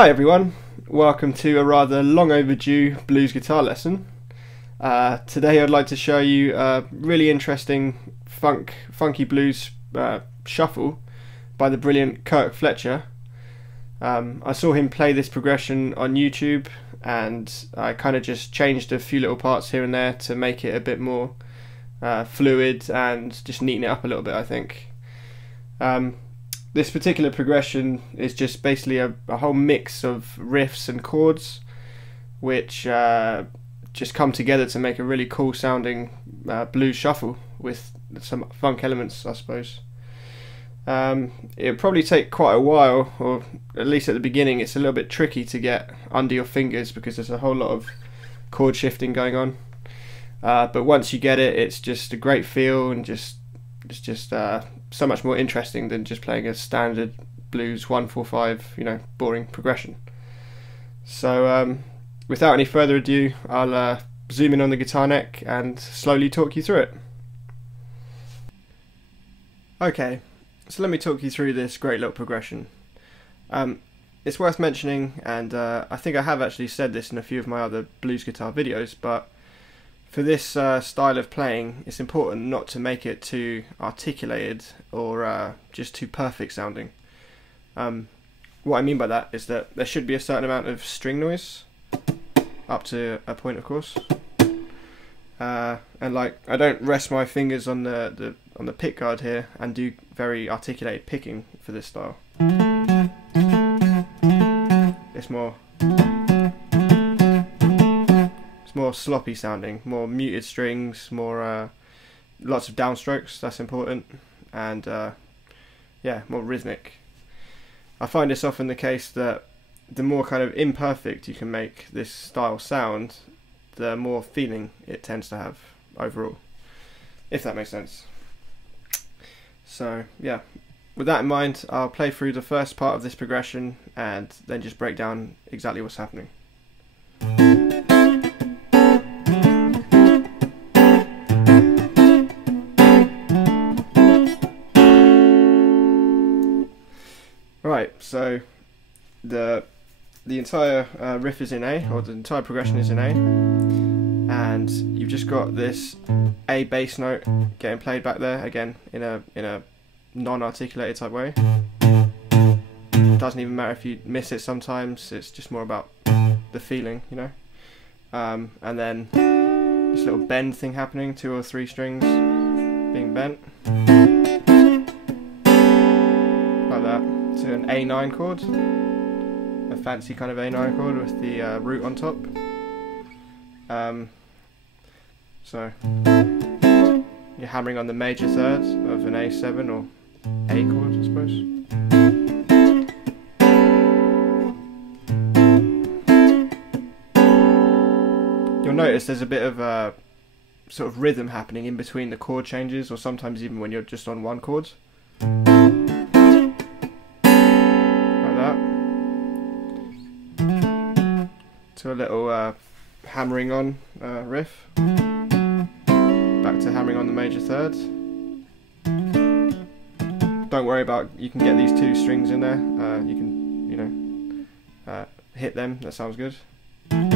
Hi everyone, welcome to a rather long overdue blues guitar lesson. Today I'd like to show you a really interesting funky blues shuffle by the brilliant Kirk Fletcher. I saw him play this progression on YouTube and I kind of just changed a few little parts here and there to make it a bit more fluid and just neaten it up a little bit, I think. This particular progression is just basically a whole mix of riffs and chords which just come together to make a really cool sounding blues shuffle with some funk elements, I suppose. It'll probably take quite a while, or at least at the beginning it's a little bit tricky to get under your fingers because there's a whole lot of chord shifting going on. But once you get it, it's just a great feel and it's just so much more interesting than just playing a standard blues 1-4-5, you know, boring progression. So without any further ado, I'll zoom in on the guitar neck and slowly talk you through it. Okay, so let me talk you through this great little progression. It's worth mentioning, and I think I have actually said this in a few of my other blues guitar videos, but for this style of playing, it's important not to make it too articulated or just too perfect sounding. What I mean by that is that there should be a certain amount of string noise, up to a point of course, and like I don't rest my fingers on the pick guard here and do very articulated picking for this style. It's more sloppy sounding, more muted strings, more lots of downstrokes, that's important, and yeah, more rhythmic. I find it's often the case that the more kind of imperfect you can make this style sound, the more feeling it tends to have overall, if that makes sense. So yeah, with that in mind, I'll play through the first part of this progression and then just break down exactly what's happening. Right, so the entire riff is in A, or the entire progression is in A, and you've just got this A bass note getting played back there again in a non-articulated type way. Doesn't even matter if you miss it sometimes, it's just more about the feeling, you know. And then this little bend thing happening, 2 or 3 strings being bent like that to an A9 chord, a fancy kind of A9 chord with the root on top. So you're hammering on the major third of an A7 or A chord, I suppose. You'll notice there's a bit of sort of rhythm happening in between the chord changes, or sometimes even when you're just on one chord. To a little hammering on riff, back to hammering on the major third. Don't worry about, you can get these 2 strings in there, you can, you know, hit them, that sounds good. Back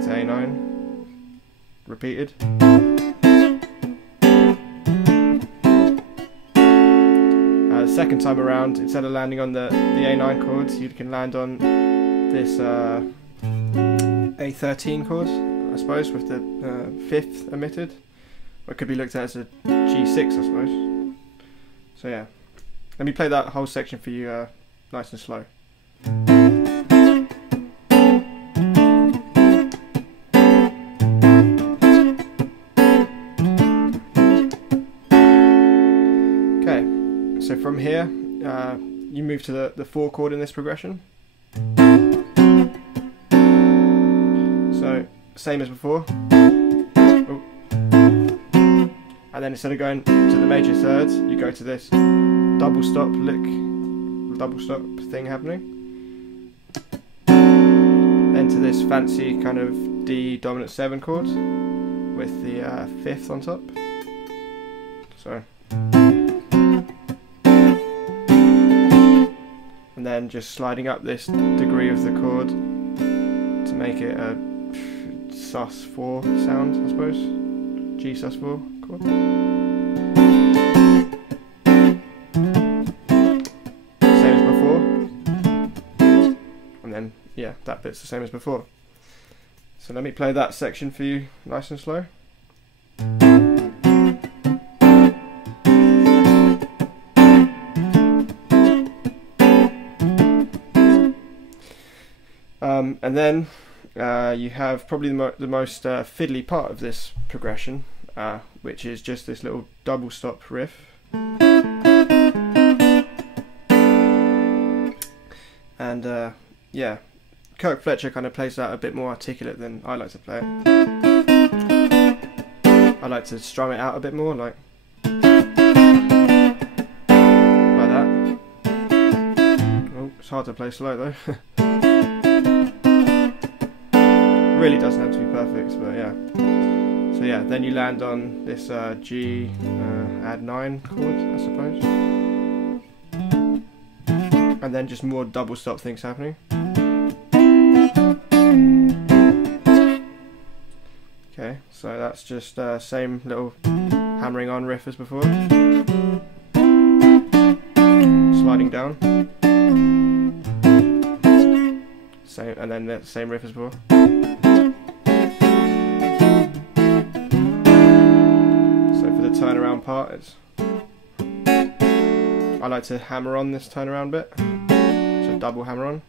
to A9, repeated. Second time around, instead of landing on the A9 chords, you can land on this A13 chord, I suppose, with the 5th omitted. Or it could be looked at as a G6, I suppose. So yeah, let me play that whole section for you nice and slow. So from here, you move to the 4 chord in this progression. So same as before. Oh. And then instead of going to the major third, you go to this double stop thing happening. Then to this fancy kind of D dominant 7 chord with the 5th on top. So and then just sliding up this degree of the chord to make it a sus4 sound, I suppose. G sus4 chord. Same as before. And then, yeah, that bit's the same as before. So let me play that section for you nice and slow. And then you have probably the most fiddly part of this progression, which is just this little double stop riff. And yeah, Kirk Fletcher kind of plays that a bit more articulate than I like to play it. I like to strum it out a bit more, like that. Oh, it's hard to play slow though. Really doesn't have to be perfect, but yeah. So yeah, then you land on this G add 9 chord, I suppose. And then just more double stop things happening. Okay, so that's just same little hammering on riff as before. Sliding down. Same, and then the same riff as before. Turnaround part, I like to hammer on this turnaround bit, so double hammer on.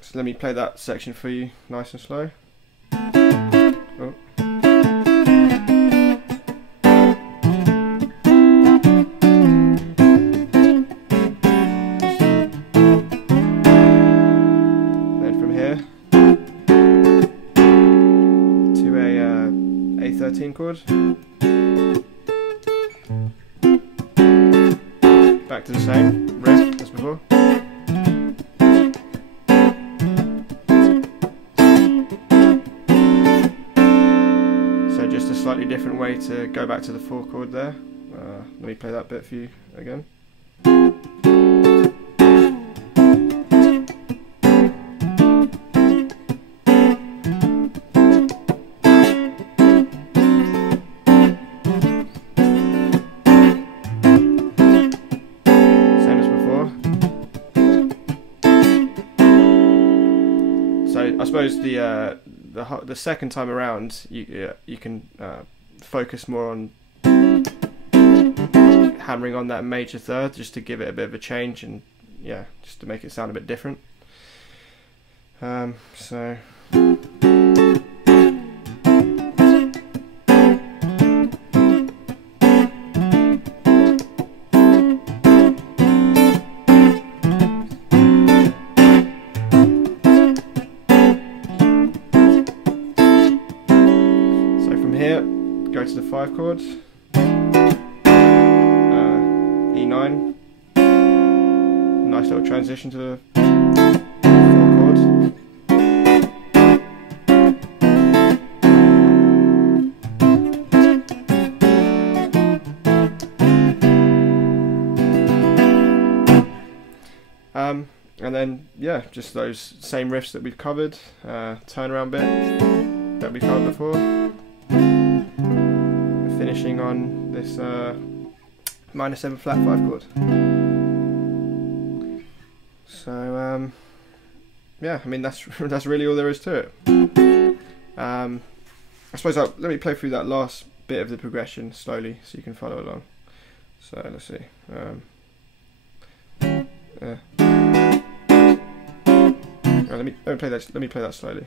So let me play that section for you nice and slow. Oh. A13 chord. Back to the same riff as before. So just a slightly different way to go back to the 4 chord there. Let me play that bit for you again. I suppose the second time around you can focus more on hammering on that major third, just to give it a bit of a change, and yeah, just to make it sound a bit different. So go to the 5 chord, E9, nice little transition to the 4 chord. And then yeah, just those same riffs that we've covered, turnaround bit that we covered before. Finishing on this minor 7 flat 5 chord. So yeah, I mean that's really all there is to it. I suppose let me play through that last bit of the progression slowly so you can follow along. So let's see. Let me play that. Let me play that slowly.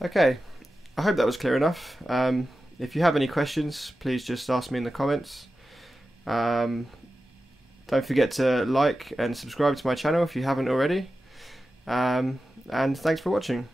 Okay, I hope that was clear enough. If you have any questions, please just ask me in the comments. Don't forget to like and subscribe to my channel if you haven't already. And thanks for watching.